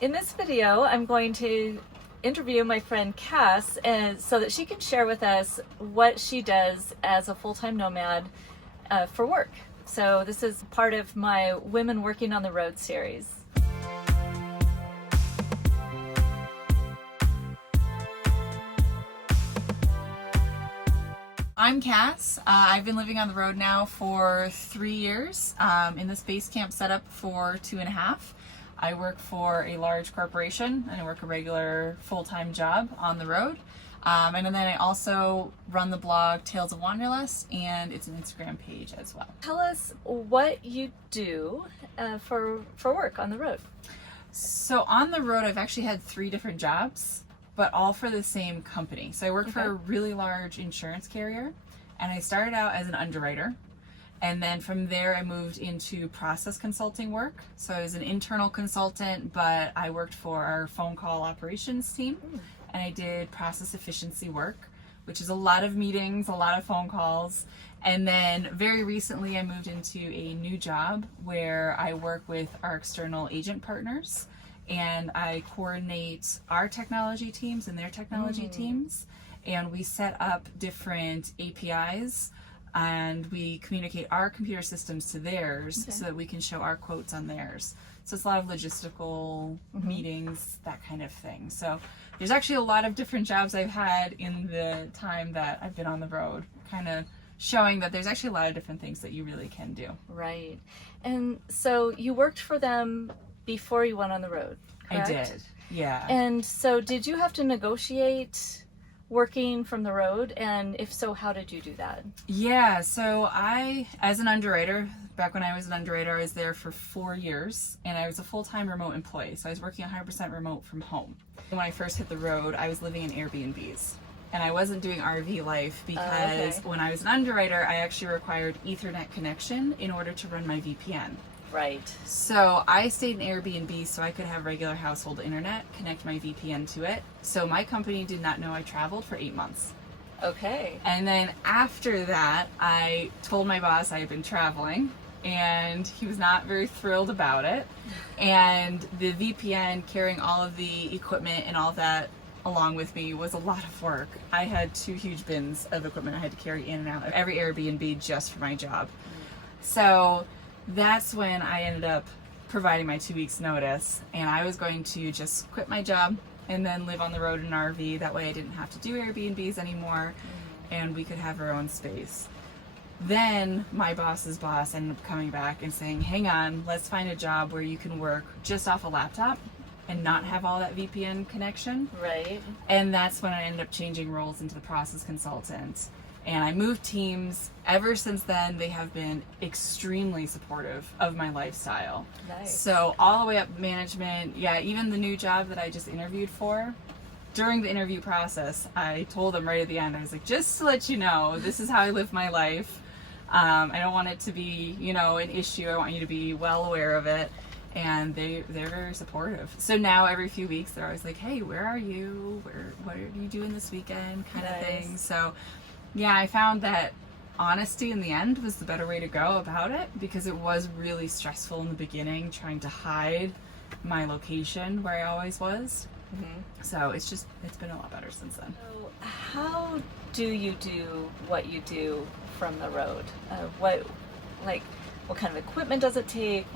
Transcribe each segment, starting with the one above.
In this video, I'm going to interview my friend Cass and so that she can share with us what she does as a full-time nomad for work. So this is part of my Women Working on the Road series. I'm Cass. I've been living on the road now for 3 years in this base camp setup for 2.5. I work for a large corporation and I work a regular full-time job on the road. And then I also run the blog Tales of Wanderlust, and it's an Instagram page as well. Tell us what you do for work on the road. So on the road, I've actually had 3 different jobs, but all for the same company. So I work for a really large insurance carrier, and I started out as an underwriter. And then from there, I moved into process consulting work. So I was an internal consultant, but I worked for our phone call operations team. And I did process efficiency work, which is a lot of meetings, a lot of phone calls. And then very recently, I moved into a new job where I work with our external agent partners. And I coordinate our technology teams and their technology teams. And we set up different APIs. And we communicate our computer systems to theirs so that we can show our quotes on theirs. So it's a lot of logistical meetings, that kind of thing. So there's actually a lot of different jobs I've had in the time that I've been on the road, kind of showing that there's actually a lot of different things that you really can do. Right. And so you worked for them before you went on the road, correct? I did, yeah. And so did you have to negotiate working from the road, and if so, how did you do that? Yeah, so as an underwriter, back when I was an underwriter, I was there for 4 years, and I was a full-time remote employee, so I was working 100% remote from home. When I first hit the road, I was living in Airbnbs, and I wasn't doing RV life because when I was an underwriter, I actually required Ethernet connection in order to run my VPN. Right. So I stayed in Airbnb so I could have regular household internet, connect my VPN to it. So my company did not know I traveled for 8 months. Okay. And then after that, I told my boss I had been traveling, and he was not very thrilled about it. And the VPN, carrying all of the equipment and all that along with me, was a lot of work. I had 2 huge bins of equipment I had to carry in and out of every Airbnb just for my job. So that's when I ended up providing my 2 weeks notice, and I was going to just quit my job and then live on the road in an RV. That way I didn't have to do Airbnbs anymore, and we could have our own space. Then my boss's boss ended up coming back and saying, hang on, let's find a job where you can work just off a laptop and not have all that VPN connection. Right. And that's when I ended up changing roles into the process consultant. And I moved teams. Ever since then, they have been extremely supportive of my lifestyle. Nice. So all the way up management, yeah, even the new job that I just interviewed for, during the interview process, I told them right at the end, I was like, just to let you know, this is how I live my life. I don't want it to be, an issue. I want you to be well aware of it. And they're very supportive. So now every few weeks, they're always like, hey, where are you? What are you doing this weekend? Kind of thing. So yeah, I found that honesty in the end was the better way to go about it, because it was really stressful in the beginning trying to hide my location where I always was. So it's been a lot better since then. So how do you do what you do from the road? What kind of equipment does it take?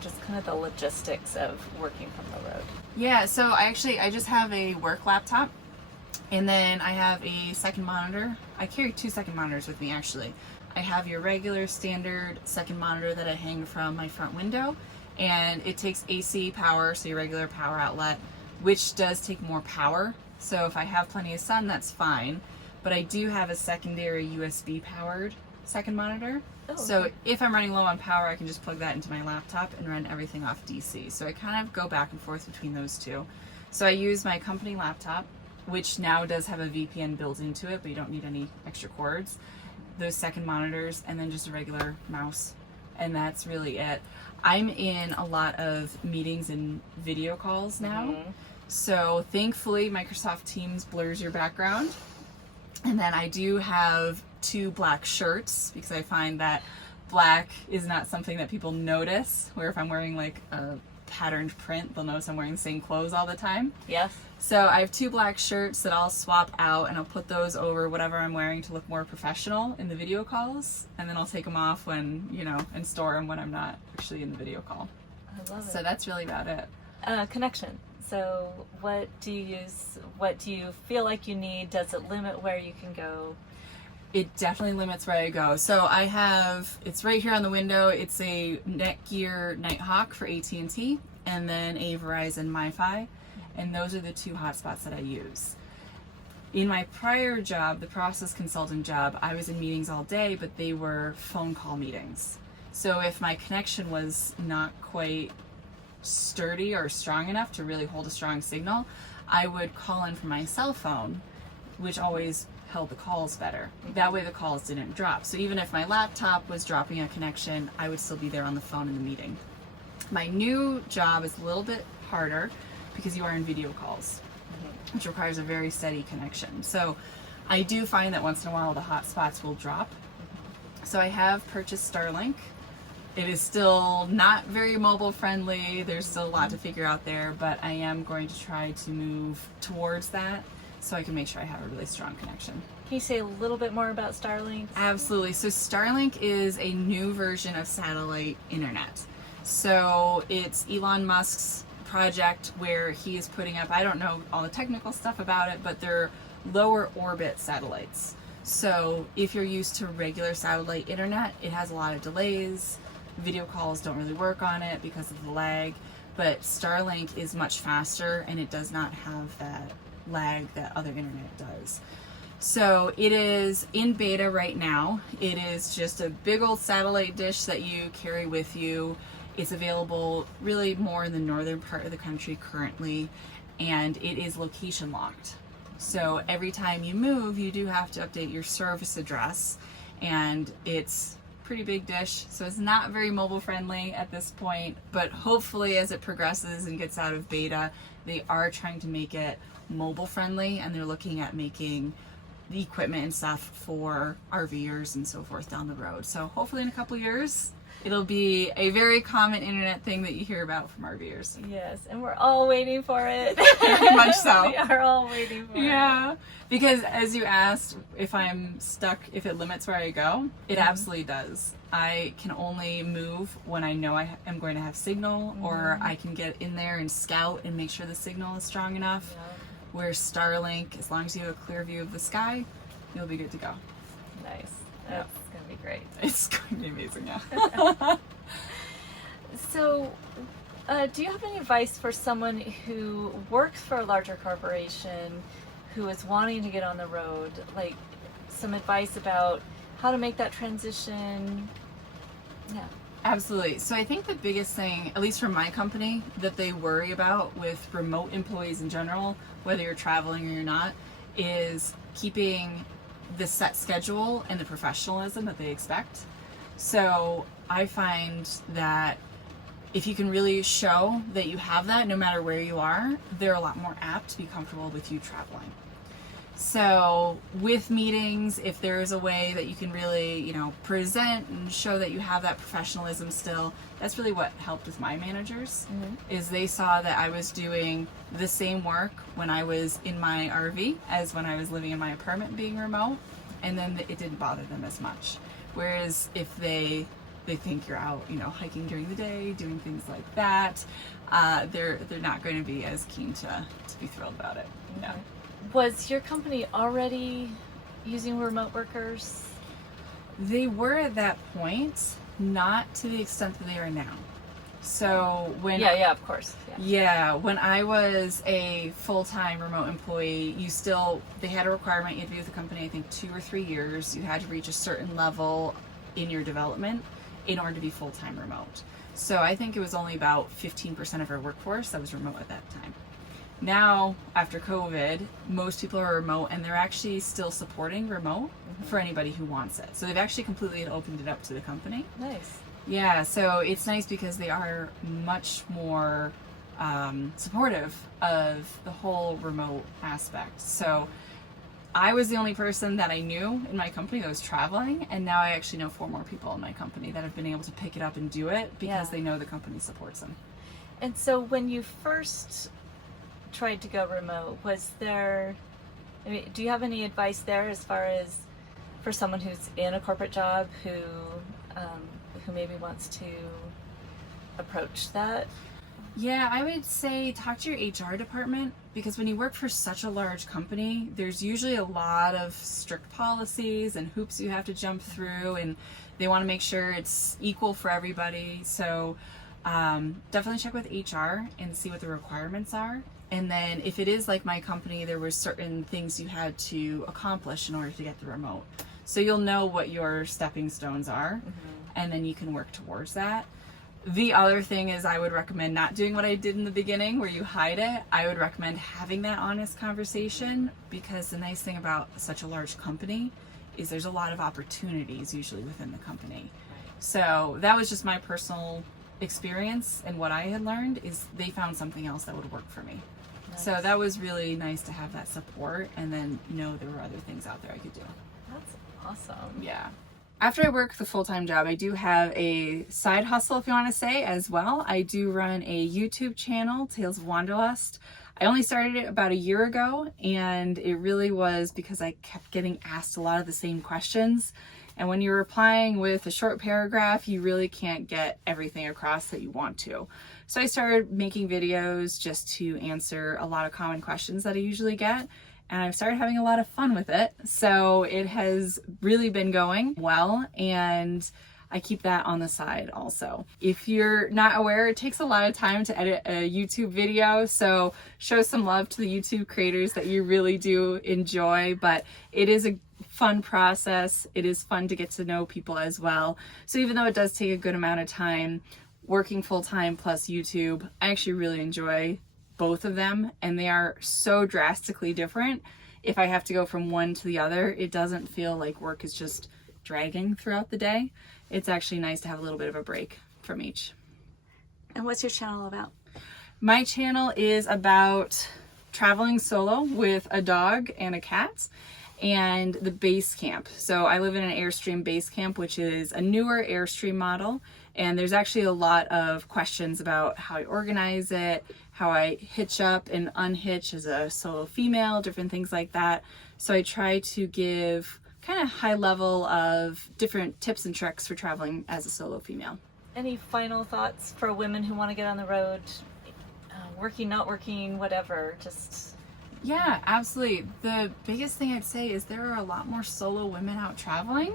Just kind of the logistics of working from the road. Yeah, so I just have a work laptop. And then I have a second monitor. I carry 2 second monitors with me, actually. I have your regular standard second monitor that I hang from my front window, and it takes AC power, so your regular power outlet, which does take more power. So if I have plenty of sun, that's fine. But I do have a secondary USB powered second monitor. So if I'm running low on power, I can just plug that into my laptop and run everything off DC. So I kind of go back and forth between those 2. So I use my company laptop, which now does have a VPN built into it, but you don't need any extra cords. Those second monitors, and then just a regular mouse. And that's really it. I'm in a lot of meetings and video calls now. So thankfully, Microsoft Teams blurs your background. And then I do have 2 black shirts, because I find that black is not something that people notice, where if I'm wearing like a patterned print, they'll notice I'm wearing the same clothes all the time. Yes. So I have 2 black shirts that I'll swap out, and I'll put those over whatever I'm wearing to look more professional in the video calls, and then I'll take them off when, you know, and store them when I'm not actually in the video call. I love it. So that's really about it. Connection. So what do you use? What do you feel like you need? Does it limit where you can go? It definitely limits where I go. So I have, it's right here on the window, it's a Netgear Nighthawk for AT&T, and then a Verizon MiFi, and those are the 2 hotspots that I use. In my prior job, the process consultant job, I was in meetings all day, but they were phone call meetings. So if my connection was not quite sturdy or strong enough to really hold a strong signal, I would call in from my cell phone, which always held the calls better. That way the calls didn't drop. So even if my laptop was dropping a connection, I would still be there on the phone in the meeting. My new job is a little bit harder because you are in video calls, which requires a very steady connection. So I do find that once in a while the hotspots will drop. So I have purchased Starlink. It is still not very mobile friendly. There's still a lot to figure out there, but I am going to try to move towards that so I can make sure I have a really strong connection. Can you say a little bit more about Starlink? Absolutely. So Starlink is a new version of satellite internet. So it's Elon Musk's project where he is putting up, I don't know all the technical stuff about it, but they're lower orbit satellites. So if you're used to regular satellite internet, it has a lot of delays. Video calls don't really work on it because of the lag, but Starlink is much faster and it does not have that lag that other internet does. So it is in beta right now. It is just a big old satellite dish that you carry with you. It's available really more in the northern part of the country currently, and it is location locked. So every time you move, you do have to update your service address, and it's pretty big dish, so it's not very mobile friendly at this point, but hopefully as it progresses and gets out of beta, they are trying to make it mobile friendly, and they're looking at making the equipment and stuff for RVers and so forth down the road. So hopefully in a couple years it'll be a very common internet thing that you hear about from RVers. Yes, and we're all waiting for it. Very much so. We are all waiting for it. Yeah, because as you asked if I'm stuck, if it limits where I go, it absolutely does. I can only move when I know I am going to have signal, or I can get in there and scout and make sure the signal is strong enough. Yeah. Where Starlink, as long as you have a clear view of the sky, you'll be good to go. Nice. That's gonna be great. It's going to be amazing, yeah. So, do you have any advice for someone who works for a larger corporation who is wanting to get on the road? Like, some advice about how to make that transition? Yeah. Absolutely. So I think the biggest thing, at least from my company, that they worry about with remote employees in general, whether you're traveling or you're not, is keeping the set schedule and the professionalism that they expect. So I find that if you can really show that you have that no matter where you are, they're a lot more apt to be comfortable with you traveling. So with meetings, if there is a way that you can really, you know, present and show that you have that professionalism still, that's really what helped with my managers, is they saw that I was doing the same work when I was in my RV as when I was living in my apartment being remote, and then it didn't bother them as much. Whereas if they think you're out, you know, hiking during the day, doing things like that, they're not going to be as keen to be thrilled about it. Yeah. Was your company already using remote workers? They were at that point, not to the extent that they are now. So when Yeah, of course. Yeah, when I was a full-time remote employee, they had a requirement you had to be with the company, I think 2 or 3 years. You had to reach a certain level in your development in order to be full-time remote. So I think it was only about 15% of our workforce that was remote at that time. Now, after COVID, most people are remote, and they're actually still supporting remote for anybody who wants it. So they've actually completely opened it up to the company. Nice. Yeah, so it's nice because they are much more supportive of the whole remote aspect. So I was the only person that I knew in my company that was traveling, and now I actually know 4 more people in my company that have been able to pick it up and do it because they know the company supports them. And so when you first tried to go remote, was there, I mean, do you have any advice there as far as for someone who's in a corporate job who maybe wants to approach that? Yeah, I would say talk to your HR department, because when you work for such a large company, there's usually a lot of strict policies and hoops you have to jump through, and they want to make sure it's equal for everybody. So definitely check with HR and see what the requirements are. And then if it is like my company, there were certain things you had to accomplish in order to get the remote. So you'll know what your stepping stones are, and then you can work towards that. The other thing is I would recommend not doing what I did in the beginning where you hide it. I would recommend having that honest conversation, because the nice thing about such a large company is there's a lot of opportunities usually within the company. So that was just my personal experience, and what I had learned is they found something else that would work for me. Nice. So that was really nice to have that support, and then know there were other things out there I could do. That's awesome. Yeah. After I work the full-time job, I do have a side hustle, if you want to say, as well. I do run a YouTube channel, Tales of Wanderlust. I only started it about a year ago, and it really was because I kept getting asked a lot of the same questions. And when you're replying with a short paragraph, you really can't get everything across that you want to. So I started making videos just to answer a lot of common questions that I usually get. And I've started having a lot of fun with it. So it has really been going well, and I keep that on the side also. If you're not aware, it takes a lot of time to edit a YouTube video, so show some love to the YouTube creators that you really do enjoy, but it is a fun process. It is fun to get to know people as well. So even though it does take a good amount of time, working full-time plus YouTube, I actually really enjoy both of them, and they are so drastically different. If I have to go from one to the other, it doesn't feel like work is just dragging throughout the day. It's actually nice to have a little bit of a break from each. And what's your channel about? My channel is about traveling solo with a dog and a cat, and the base camp. So I live in an Airstream base camp, which is a newer Airstream model, and there's actually a lot of questions about how I organize it, how I hitch up and unhitch as a solo female, different things like that. So I try to give kind of high level of different tips and tricks for traveling as a solo female. Any final thoughts for women who want to get on the road, working, not working, whatever, just... Yeah, absolutely. The biggest thing I'd say is there are a lot more solo women out traveling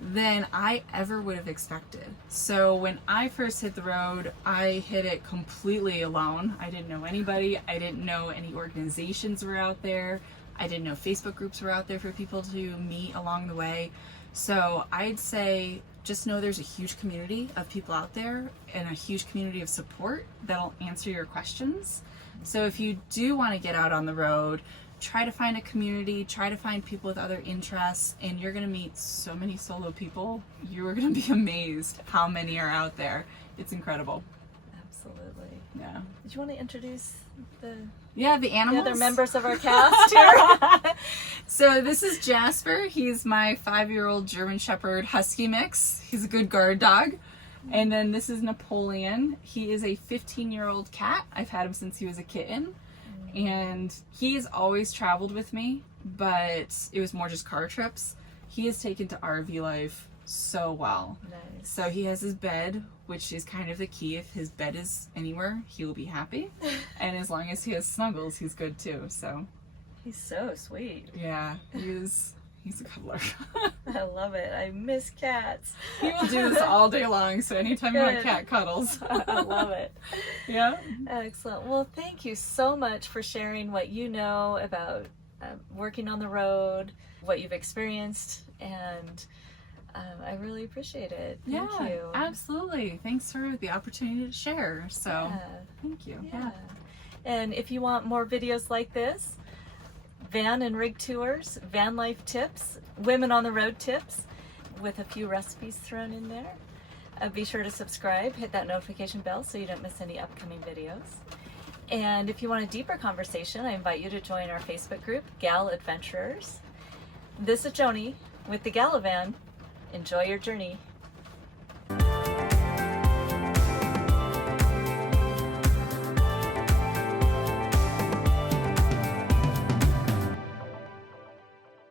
than I ever would have expected. So when I first hit the road, I hit it completely alone. I didn't know anybody. I didn't know any organizations were out there. I didn't know Facebook groups were out there for people to meet along the way. So I'd say just know there's a huge community of people out there and a huge community of support that'll answer your questions. So if you do want to get out on the road, try to find a community, try to find people with other interests, and you're going to meet so many solo people. You're going to be amazed how many are out there. It's incredible. Absolutely. Yeah. Did you want to introduce the animals? other members of our cast here? So this is Jasper. He's my 5-year-old German Shepherd Husky mix. He's a good guard dog. And then this is Napoleon. He is a 15-year-old cat. I've had him since he was a kitten. And he's always traveled with me, but it was more just car trips. He has taken to RV life so well. Nice. So he has his bed, which is kind of the key. If his bed is anywhere, he will be happy. And as long as he has snuggles, he's good too. So He's so sweet. yeah, he's a cuddler. I love it. I miss cats. He will do this all day long, so anytime you want Good. cat cuddles. I love it. Yeah. Excellent. Well, thank you so much for sharing what you know about working on the road, what you've experienced, and I really appreciate it. Thank you. Absolutely. Thanks for the opportunity to share. So Yeah. thank you. Yeah. And if you want more videos like this, van and rig tours, van life tips, women on the road tips, with a few recipes thrown in there. Be sure to subscribe, hit that notification bell so you don't miss any upcoming videos. And if you want a deeper conversation, I invite you to join our Facebook group, Gal Adventurers. This is Joni with the Galavan. Enjoy your journey.